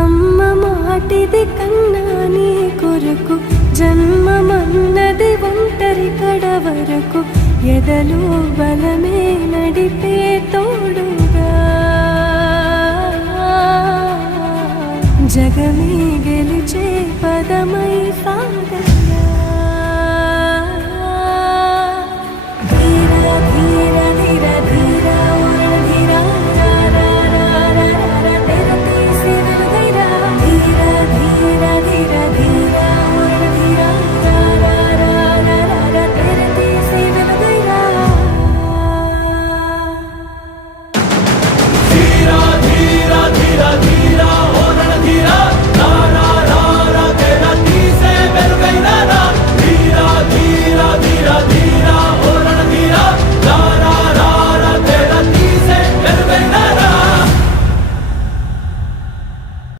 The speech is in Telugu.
అమ్మ మాటిది కన్నా నీ కొరకు జన్మమన్నది ఒంటరి కడ వరకు ఎదలో బలమే నడిపే తోడుగా జగమే గెలిచే పదమై సాగ